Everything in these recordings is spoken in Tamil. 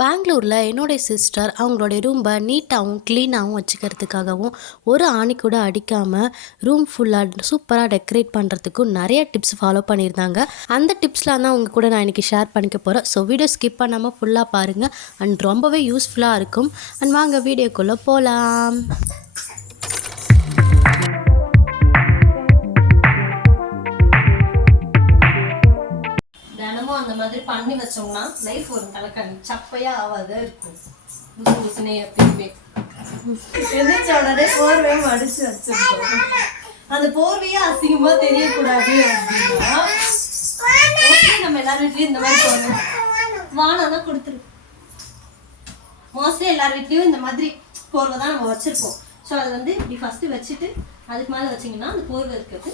பெங்களூரில் என்னுடைய சிஸ்டர் அவங்களுடைய ரூம்பை நீட்டாகவும் க்ளீனாகவும் வச்சுக்கிறதுக்காகவும் ஒரு ஆணி கூட அடிக்காமல் ரூம் ஃபுல்லாக சூப்பராக டெக்கரேட் பண்ணுறதுக்கும் நிறைய டிப்ஸ் ஃபாலோ பண்ணியிருந்தாங்க. அந்த டிப்ஸ்லாம் தான் உங்கள் கூட நான் இன்றைக்கி ஷேர் பண்ணிக்க போகிறேன். ஸோ வீடியோ ஸ்கிப் பண்ணாமல் ஃபுல்லாக பாருங்கள் அண்ட் ரொம்பவே யூஸ்ஃபுல்லாக இருக்கும். அண்ட் வாங்க வீடியோக்குள்ளே போகலாம். தினமும் அந்த மாதிரி பண்ணி வச்சோம்னா லைஃப் ஒரு தலைக்கணி சப்பையா ஆகாத இருக்கும். எப்பயுமே எதிர்த்த உடனே போர்வையை மடிச்சு வச்சிருக்கோம். அந்த போர்வையே அசிங்கமா தெரியக்கூடாது அப்படின்னா நம்ம எல்லார் வீட்லயும் இந்த மாதிரி போடணும். வானம் கொடுத்துருக்கோம். மோஸ்ட்லி எல்லார் வீட்லயும் இந்த மாதிரி போர்வை தான் நம்ம வச்சிருப்போம். ஸோ அதை வந்து இப்படி ஃபர்ஸ்ட் வச்சுட்டு அதுக்கு மேலே வச்சிங்கன்னா அந்த போர்வை இருக்கிறது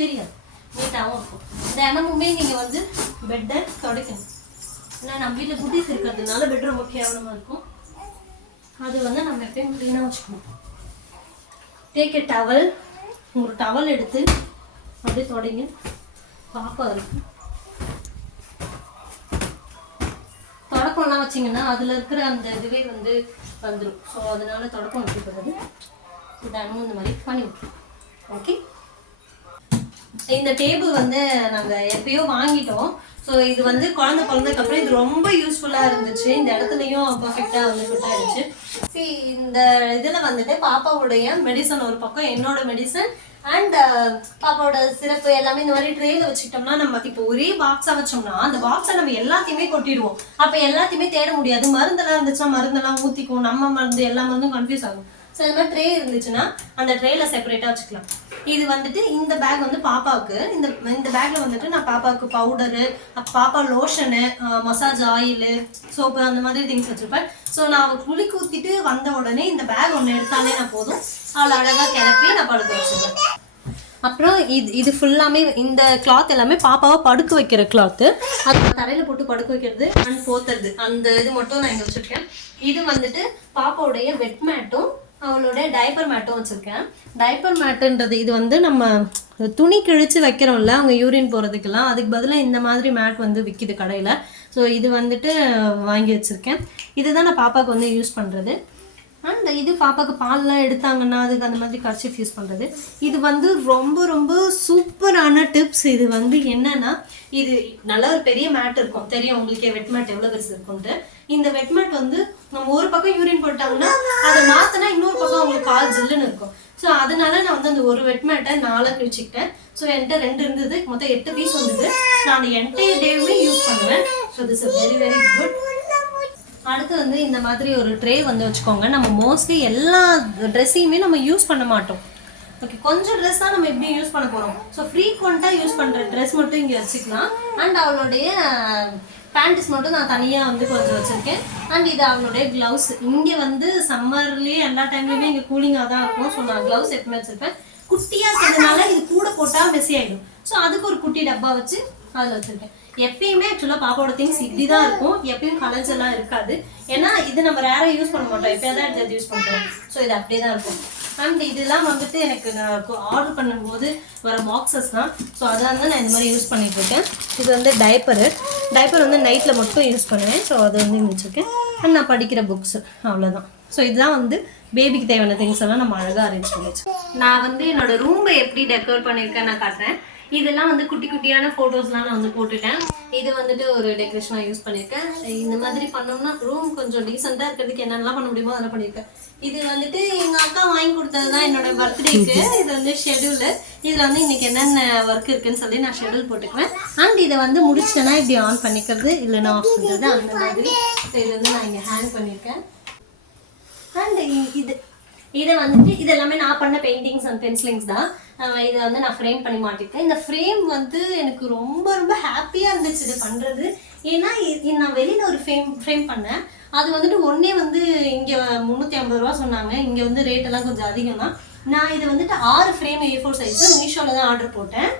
தெரியாது, நீட்டாகவும் இருக்கும். தினமுமே நீங்கள் வந்து பெட்டை துடைக்கணும். ஏன்னா நம்ம வீட்டில் குட்டீஸ் இருக்கிறதுனால பெட் ரொம்ப கேவலமாக இருக்கும். அது வந்து நம்ம எப்பயும் க்ளீனாக வச்சுக்கணும். டேக் எ டவல், ஒரு டவல் எடுத்து அப்படியே தொடங்க. பாப்பா இருக்கும் தொடக்கம்லாம் வச்சிங்கன்னா அதில் இருக்கிற அந்த இதுவே வந்து வந்துடும். ஸோ அதனால தொடக்கம் வச்சுக்கிறது தினமும் இந்த மாதிரி பண்ணி விட்டுரும். ஓகே, இந்த டேபிள் வந்து நாங்கள் எப்பயோ வாங்கிட்டோம். ஸோ இது வந்து குழந்தைக்கு அப்புறம் இது ரொம்ப யூஸ்ஃபுல்லாக இருந்துச்சு. இந்த இடத்துலையும் பர்ஃபெக்டாக வந்து ஃபிட் ஆயிடுச்சு. சரி, இந்த இதில் வந்துட்டு பாப்பாவுடைய மெடிசன் ஒரு பக்கம், என்னோட மெடிசன் அண்ட் பாப்பாவோட சிறப்பு எல்லாமே இந்த மாதிரி ட்ரேல வச்சுக்கிட்டோம்னா நம்ம இப்போ ஒரே பாக்ஸா வச்சோம்னா அந்த பாக்ஸை நம்ம எல்லாத்தையுமே கொட்டிடுவோம். அப்ப எல்லாத்தையுமே தேட முடியாது. மருந்தெல்லாம் இருந்துச்சுன்னா மருந்தெல்லாம் ஊத்திக்கும், நம்ம மருந்து எல்லா மருந்தும் கன்ஃபியூஸ் ஆகும். ஸோ இந்த மாதிரி ட்ரே இருந்துச்சுன்னா அந்த ட்ரேல செப்பரேட்டா வச்சுக்கலாம். இது வந்துட்டு இந்த பேக் வந்து பாப்பாவுக்கு, இந்த பேக்ல வந்துட்டு நான் பாப்பாவுக்கு பவுடரு, பாப்பா லோஷனு, மசாஜ் ஆயிலு, சோப்பு அந்த மாதிரி திங்ஸ் வச்சிருப்பேன். ஸோ நான் அவள் குளிக்கு ஊத்திட்டு வந்த உடனே இந்த பேக் ஒன்று எடுத்தாலே நான் போதும், அவளை அழகாக கிளப்பி நான் படுக்க வச்சுருவேன். அப்புறம் இது ஃபுல்லாமே இந்த கிளாத் எல்லாமே பாப்பாவை படுக்க வைக்கிற கிளாத்து. அது தரையில் போட்டு படுக்க வைக்கிறது அண்ட் போத்துறது, அந்த இது மட்டும் நான் இங்கே வச்சுருக்கேன். இது வந்துட்டு பாப்பாவுடைய வெட் மேட்டும் அவளோட டைப்பர் மேட்டும் வச்சுருக்கேன். டைப்பர் மேட்டுன்றது இது வந்து நம்ம துணி கிழிச்சு வைக்கிறோம்ல அவங்க யூரின் போகிறதுக்கெல்லாம், அதுக்கு பதிலாக இந்த மாதிரி மேட் வந்து விற்கிது கடையில். ஸோ இது வந்துட்டு வாங்கி வச்சுருக்கேன். இதுதான் நான் பாப்பாவுக்கு வந்து யூஸ் பண்ணுறது. அண்ட் இது பாப்பாவுக்கு பால்லாம் எடுத்தாங்கன்னா அதுக்கு அந்த மாதிரி கர்ச்சீஃப் யூஸ் பண்ணுறது. இது வந்து ரொம்ப ரொம்ப சூப்பரான டிப்ஸ். இது வந்து என்னன்னா, இது நல்ல ஒரு பெரிய மேட் இருக்கும், தெரியும் உங்களுக்கே வெட் மேட் எவ்வளோ பெருசு இருக்கும்ட்டு. இந்த வெட் மேட் வந்து நம்ம ஒரு பக்கம் யூரின் போட்டாங்கன்னா அதை மாற்றினா இன்னொரு பக்கம் அவங்களுக்கு கால் ஜில்லுன்னு இருக்கும். ஸோ அதனால நான் வந்து அந்த ஒரு வெட் மேட்டை 4 கிழிச்சிக்கிட்டேன். ஸோ என்கிட்ட 2 இருந்தது, மொத்தம் 8 பீஸ் வந்தது. நான் அந்த என்டையர் டேவுமே யூஸ் பண்ணுவேன். So this is very very good. அடுத்து வந்து இந்த மாதிரி ஒரு ட்ரே வந்து வச்சுக்கோங்க. நம்ம மோஸ்ட்லி எல்லா ட்ரெஸ்ஸையுமே நம்ம யூஸ் பண்ண மாட்டோம். ஓகே, கொஞ்சம் ட்ரெஸ் தான் நம்ம எப்படி யூஸ் பண்ண போகிறோம். ஸோ ஃப்ரீக்வெண்ட்டாக யூஸ் பண்ணுற ட்ரெஸ் மட்டும் இங்கே வச்சுக்கலாம். அண்ட் அவளுடைய பேண்ட்ஸ் மட்டும் நான் தனியாக வந்து கொஞ்சம் வச்சுருக்கேன். அண்ட் இது அவளுடைய க்ளவுஸ். இங்கே வந்து சம்மர்லேயே எல்லா டைம்லேயுமே இங்கே கூலிங்காக தான் இருக்கும். ஸோ நான் க்ளவுஸ் எப்பவுமே வச்சுருப்பேன். குட்டியாக இருக்கிறதுனால இது கூட போட்டால் மெஸ்ஸி ஆகிடும். ஸோ அதுக்கு ஒரு குட்டி டப்பா வச்சு அதில் வச்சுருக்கேன். எப்பயுமே ஆக்சுவலாக பாப்பாவோட திங்ஸ் இப்படி தான் இருக்கும், எப்பயும் கலர்ஸ் எல்லாம் இருக்காது. ஏன்னா இது நம்ம ரேராக யூஸ் பண்ண மாட்டோம், எப்போயாவது தான் எடுத்து யூஸ் பண்ணுறோம். ஸோ இது அப்படியே தான் இருக்கும். அண்ட் இதெல்லாம் வந்துட்டு எனக்கு நான் ஆர்டர் பண்ணும்போது வர பாக்ஸஸ் தான். ஸோ அதான் வந்து நான் இந்த மாதிரி யூஸ் பண்ணிட்டு இருக்கேன். இது வந்து டைப்பர் வந்து நைட்டில் மட்டும் யூஸ் பண்ணுவேன். ஸோ அது வந்து வச்சுருக்கேன். அண்ட் நான் படிக்கிற புக்ஸ், அவ்வளோதான். ஸோ இதுதான் வந்து பேபிக்கு தேவையான திங்ஸ் எல்லாம் நம்ம அழகாக அரேஞ்ச் பண்ணி வச்சுக்கோம். நான் வந்து என்னோட ரூமை எப்படி டெக்கரேட் பண்ணியிருக்கேன் நான் காட்டுறேன். இதெல்லாம் வந்து குட்டி குட்டியான ஃபோட்டோஸ்லாம் நான் வந்து போட்டுட்டேன். இது வந்துட்டு ஒரு டெக்கரேஷனாக யூஸ் பண்ணியிருக்கேன். இந்த மாதிரி பண்ணோம்னா ரூம் கொஞ்சம் டீசெண்டாக இருக்கிறதுக்கு என்னென்னலாம் பண்ண முடியுமோ அதெல்லாம் பண்ணியிருக்கேன். இது வந்துட்டு எங்கள் அக்கா வாங்கி கொடுத்தது தான் என்னோட பர்த்டேக்கு. இது வந்து ஷெடியூலு. இதில் வந்து இன்றைக்கி என்னென்ன ஒர்க் இருக்குதுன்னு சொல்லி நான் ஷெடியூல் போட்டுக்குவேன். அண்ட் இதை வந்து முடிச்சிட்டேன்னா இப்படி ஆன் பண்ணிக்கிறது, இல்லைன்னா ஆஃப் பண்ணுறது, அந்த மாதிரி. இது வந்து நான் இங்கே ஹேங் பண்ணியிருக்கேன். அண்ட் இதை வந்துட்டு இது எல்லாமே நான் பண்ண பெயிண்டிங்ஸ் அண்ட் பென்சிலிங்ஸ் தான். இதை வந்து நான் ஃப்ரேம் பண்ணி மாட்டிருக்கேன். இந்த ஃப்ரேம் வந்து எனக்கு ரொம்ப ரொம்ப ஹாப்பியாக இருந்துச்சு இது பண்ணுறது. ஏன்னா நான் வெளியில் ஒரு ஃப்ரேம் பண்ணேன். அது வந்துட்டு ஒன்றே வந்து இங்கே 350 ரூபா சொன்னாங்க. இங்கே வந்து ரேட்டெல்லாம் கொஞ்சம் அதிகம் தான். நான் இதை வந்துட்டு 6 ஃப்ரேம் A4 சைஸு மீஷோவில் தான் ஆர்டர் போட்டேன்.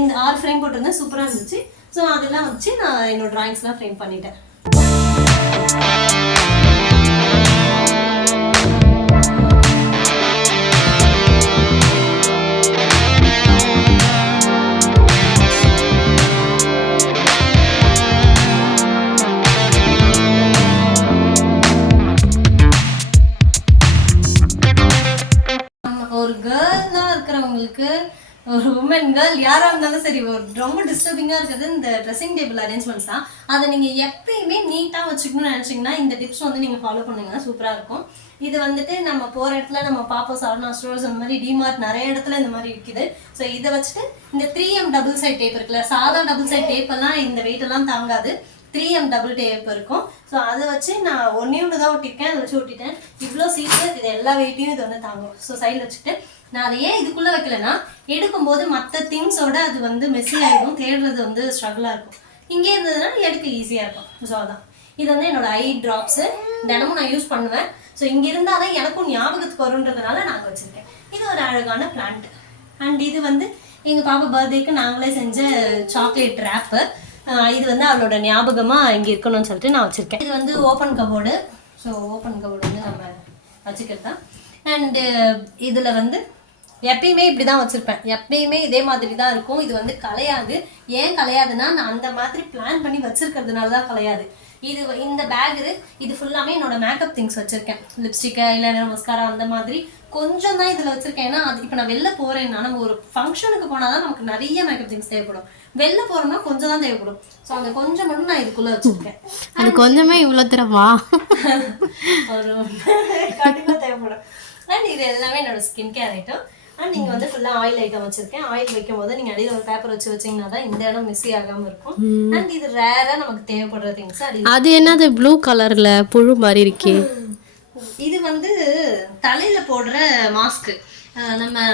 இந்த 6 ஃப்ரேம் போட்டிருந்தேன், சூப்பராக இருந்துச்சு. ஸோ அதெல்லாம் வச்சு நான் என்னோடய ட்ராயிங்ஸ்லாம் ஃப்ரேம் பண்ணிட்டேன். எனக்கு ஒரு உமன் கேர்ள் யாராக இருந்தாலும் சரி ஒரு ரொம்ப டிஸ்டர்பிங்காக இருக்கிறது இந்த ட்ரெஸ்ஸிங் டேபிள் அரேஞ்ச்மெண்ட்ஸ் தான். அதை நீங்கள் எப்பயுமே நீட்டாக வச்சுக்கணும்னு நினச்சிங்கன்னா இந்த டிப்ஸ் வந்து நீங்கள் ஃபாலோ பண்ணுங்கன்னா சூப்பராக இருக்கும். இது வந்துட்டு நம்ம போகிற இடத்துல நம்ம பார்ப்போம் சரவணா ஸ்டோர்ஸ் அந்த மாதிரி டிமார்ட் நிறைய இடத்துல இந்த மாதிரி விற்கிது. ஸோ இதை வச்சுட்டு இந்த 3M டபுள் சைட் டேப் இருக்குல்ல, சாதா டபுள் சைட் டேப்பெல்லாம் இந்த வெயிட்டெல்லாம் தாங்காது, 3M டபுள் டேப் இருக்கும். ஸோ அதை வச்சு நான் ஒன்று தான் ஒட்டிருக்கேன், அதை வச்சு ஒட்டிட்டேன். இவ்வளோ சீட்டு இது எல்லா வெயிட்டையும் இது வந்து தாங்கும். ஸோ சைடில் வச்சுட்டு நான் அதை ஏன் இதுக்குள்ளே வைக்கலைன்னா எடுக்கும்போது மற்ற திங்ஸோட அது வந்து மெஸ்ஸி ஆகிடும், தேடுறது வந்து ஸ்ட்ரகிளாக இருக்கும். இங்கே இருந்ததுன்னா எடுக்க ஈஸியாக இருக்கும். ஸோ அதான் இது வந்து என்னோட ஐ ட்ராப்ஸு, தினமும் நான் யூஸ் பண்ணுவேன். ஸோ இங்கே இருந்தால் தான் எனக்கும் ஞாபகத்துக்கு வருன்றதுனால நான் வச்சுருக்கேன். இது ஒரு அழகான பிளான்ட். அண்ட் இது வந்து எங்கள் பாப்பா பர்த்டேக்கு நாங்களே செஞ்ச சாக்லேட் ரேப்பு. இது வந்து அவளோட ஞாபகமாக இங்கே இருக்கணும்னு சொல்லிட்டு நான் வச்சுருக்கேன். இது வந்து open cupboard. So open cupboard வந்து நம்ம வச்சுக்கிறது தான். அண்டு இதில் வந்து எப்பயுமே இப்படி தான் வச்சுருப்பேன், எப்பயுமே இதே மாதிரி தான் இருக்கும். இது வந்து கலையாது. ஏன் கலையாதுன்னா நான் அந்த மாதிரி பிளான் பண்ணி வச்சுருக்கிறதுனால தான் கலையாது. இது இந்த பேகு இது ஃபுல்லாமே என்னோட மேக்கப் திங்ஸ் வச்சுருக்கேன். லிப்ஸ்டிக்கு இல்லை மஸ்காரா அந்த மாதிரி கொஞ்சம் தான் இதில் வச்சுருக்கேன். ஏன்னா அது இப்போ நான் வெளில போகிறேன்னா நம்ம ஒரு ஃபங்க்ஷனுக்கு போனால் தான் நமக்கு நிறைய மேக்கப் திங்ஸ் தேவைப்படும். வெளில போகிறோம்னா கொஞ்சம் தான் தேவைப்படும். ஸோ அந்த கொஞ்சம் மட்டும் நான் இதுக்குள்ளே வச்சுருக்கேன். அது கொஞ்சமே இவ்வளோ தரவா ஒரு கண்டிப்பாக தேவைப்படும். அண்ட் இது எல்லாமே என்னோட ஸ்கின் கேர் ஐட்டம். அண்ட் நீங்கள் வந்து ஃபுல்லாக ஆயில் ஐட்டம் வச்சுருக்கேன். ஆயில் வைக்கும் போது நீங்கள் அடியில் ஒரு பேப்பர் வச்சு வச்சிங்கன்னா தான் இந்த இடம் மிஸ்ஸி ஆகாமல் இருக்கும். அண்ட் இது ரேராக நமக்கு தேவைப்படுற திங்ஸ். அது என்னது ப்ளூ கலரில் புழு மாதிரி இருக்கே? இது வந்து தலையில் போடுற மாஸ்க்கு. நம்ம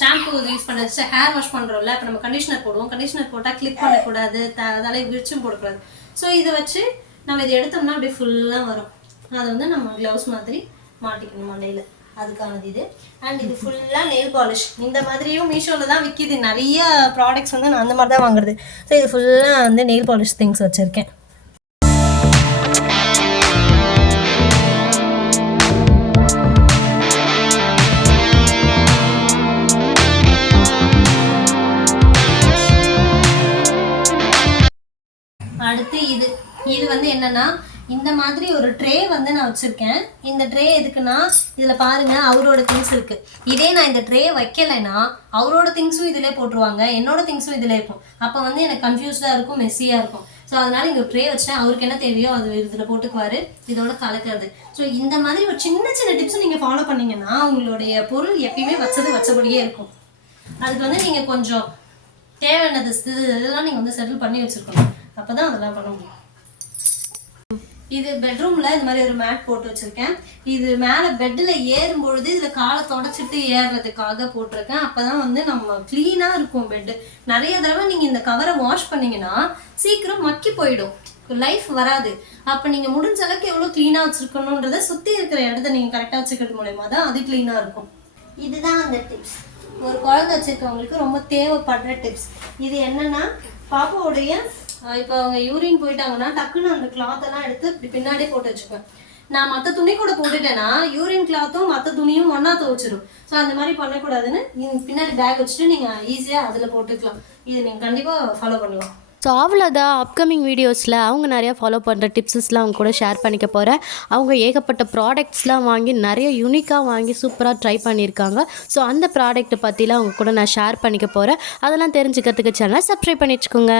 ஷாம்பு யூஸ் பண்ண வச்சு ஹேர் வாஷ் பண்ணுறோம்ல, இப்போ நம்ம கண்டிஷனர் போடுவோம். கண்டிஷனர் போட்டால் கிளிப் பண்ணக்கூடாது, தலையை விரிச்சும் போடக்கூடாது. ஸோ இதை வச்சு நம்ம இதை எடுத்தோம்னா அப்படியே ஃபுல்லாக வரும். அதை வந்து நம்ம க்ளவுஸ் மாதிரி மாட்டிக்கணும் மண்டையில், அதுக்கானது இது. அண்ட் இது ஃபுல்லாக நெயில் பாலிஷ். இந்த மாதிரியும் மீஷோவில் தான் விற்கிது நிறைய ப்ராடக்ட்ஸ் வந்து நான் அந்த மாதிரி தான் வாங்குறது. ஸோ இது ஃபுல்லாக வந்து நெயில் பாலிஷ் திங்ஸ் வச்சுருக்கேன். அடுத்து இது வந்து என்னன்னா இந்த மாதிரி ஒரு ட்ரே வந்து நான் வச்சுருக்கேன். இந்த ட்ரே எதுக்குன்னா இதில் பாருங்கள் அவரோட திங்ஸ் இருக்குது. இதே நான் இந்த ட்ரே வைக்கலைன்னா அவரோட திங்ஸும் இதிலே போட்டுருவாங்க, என்னோட திங்ஸும் இதில் இருக்கும். அப்போ வந்து எனக்கு கன்ஃபியூஸ்டாக இருக்கும், மெஸ்ஸியாக இருக்கும். ஸோ அதனால் இங்கே ட்ரே வச்சுட்டேன். அவருக்கு என்ன தேவையோ அது இதில் போட்டுக்குவார், இதோட கலக்கிறது. ஸோ இந்த மாதிரி ஒரு சின்ன சின்ன டிப்ஸும் நீங்கள் ஃபாலோ பண்ணிங்கன்னா உங்களுடைய பொருள் எப்பயுமே வச்சபடியே இருக்கும். அதுக்கு வந்து நீங்கள் கொஞ்சம் தேவையானது இதெல்லாம் நீங்கள் வந்து செட்டில் பண்ணி வச்சுருக்கணும். அப்போ தான் அதெல்லாம் பண்ண முடியும். இது பெட்ரூமில் இந்த மாதிரி ஒரு மேட் போட்டு வச்சுருக்கேன். இது மேலே பெட்டில் ஏறும்பொழுது இதில் காலை தொடச்சிட்டு ஏறுறதுக்காக போட்டிருக்கேன். அப்போ தான் வந்து நம்ம க்ளீனாக இருக்கும் பெட்டு. நிறைய தடவை நீங்கள் இந்த கவரை வாஷ் பண்ணிங்கன்னா சீக்கிரம் மக்கி போயிடும், லைஃப் வராது. அப்போ நீங்கள் முடிஞ்ச அளவுக்கு எவ்வளோ க்ளீனாக வச்சுருக்கணுன்றதை சுற்றி இருக்கிற இடத்த நீங்கள் கரெக்டாக வச்சுக்கிறது மூலயமா தான் அது க்ளீனாக இருக்கும். இதுதான் அந்த டிப்ஸ், ஒரு குழந்தை வச்சுருக்கவங்களுக்கு ரொம்ப தேவைப்படுற டிப்ஸ். இது என்னென்னா பாப்பாவுடைய இப்போ அவங்க யூரின் போயிட்டாங்கன்னா டக்குன்னு அந்த கிளாத்தெல்லாம் எடுத்து இப்படி பின்னாடியே போட்டு வச்சுப்பேன். நான் மற்ற துணி கூட போட்டுட்டேன்னா யூரின் கிளாத்தும் மற்ற துணியும் ஒன்றா துவைச்சிடும். ஸோ அந்த மாதிரி பண்ணக்கூடாதுன்னு பின்னாடி பேக் வச்சுட்டு நீங்கள் ஈஸியாக அதில் போட்டுக்கலாம். இது நீங்கள் கண்டிப்பாக ஃபாலோ பண்ணலாம். ஸோ அவ்வளோதான். அப்கமிங் வீடியோஸில் அவங்க நிறையா ஃபாலோ பண்ணுற டிப்ஸஸ்லாம் அவங்க கூட ஷேர் பண்ணிக்க போகிறேன். அவங்க ஏகப்பட்ட ப்ராடக்ட்ஸ்லாம் வாங்கி நிறைய யூனிக்காக வாங்கி சூப்பராக ட்ரை பண்ணியிருக்காங்க. ஸோ அந்த ப்ராடக்ட்டை பற்றிலாம் அவங்க கூட நான் ஷேர் பண்ணிக்க போகிறேன். அதெல்லாம் தெரிஞ்சுக்கிறதுக்கு சேனலை சப்ஸ்கிரைப் பண்ணி வச்சுக்கோங்க.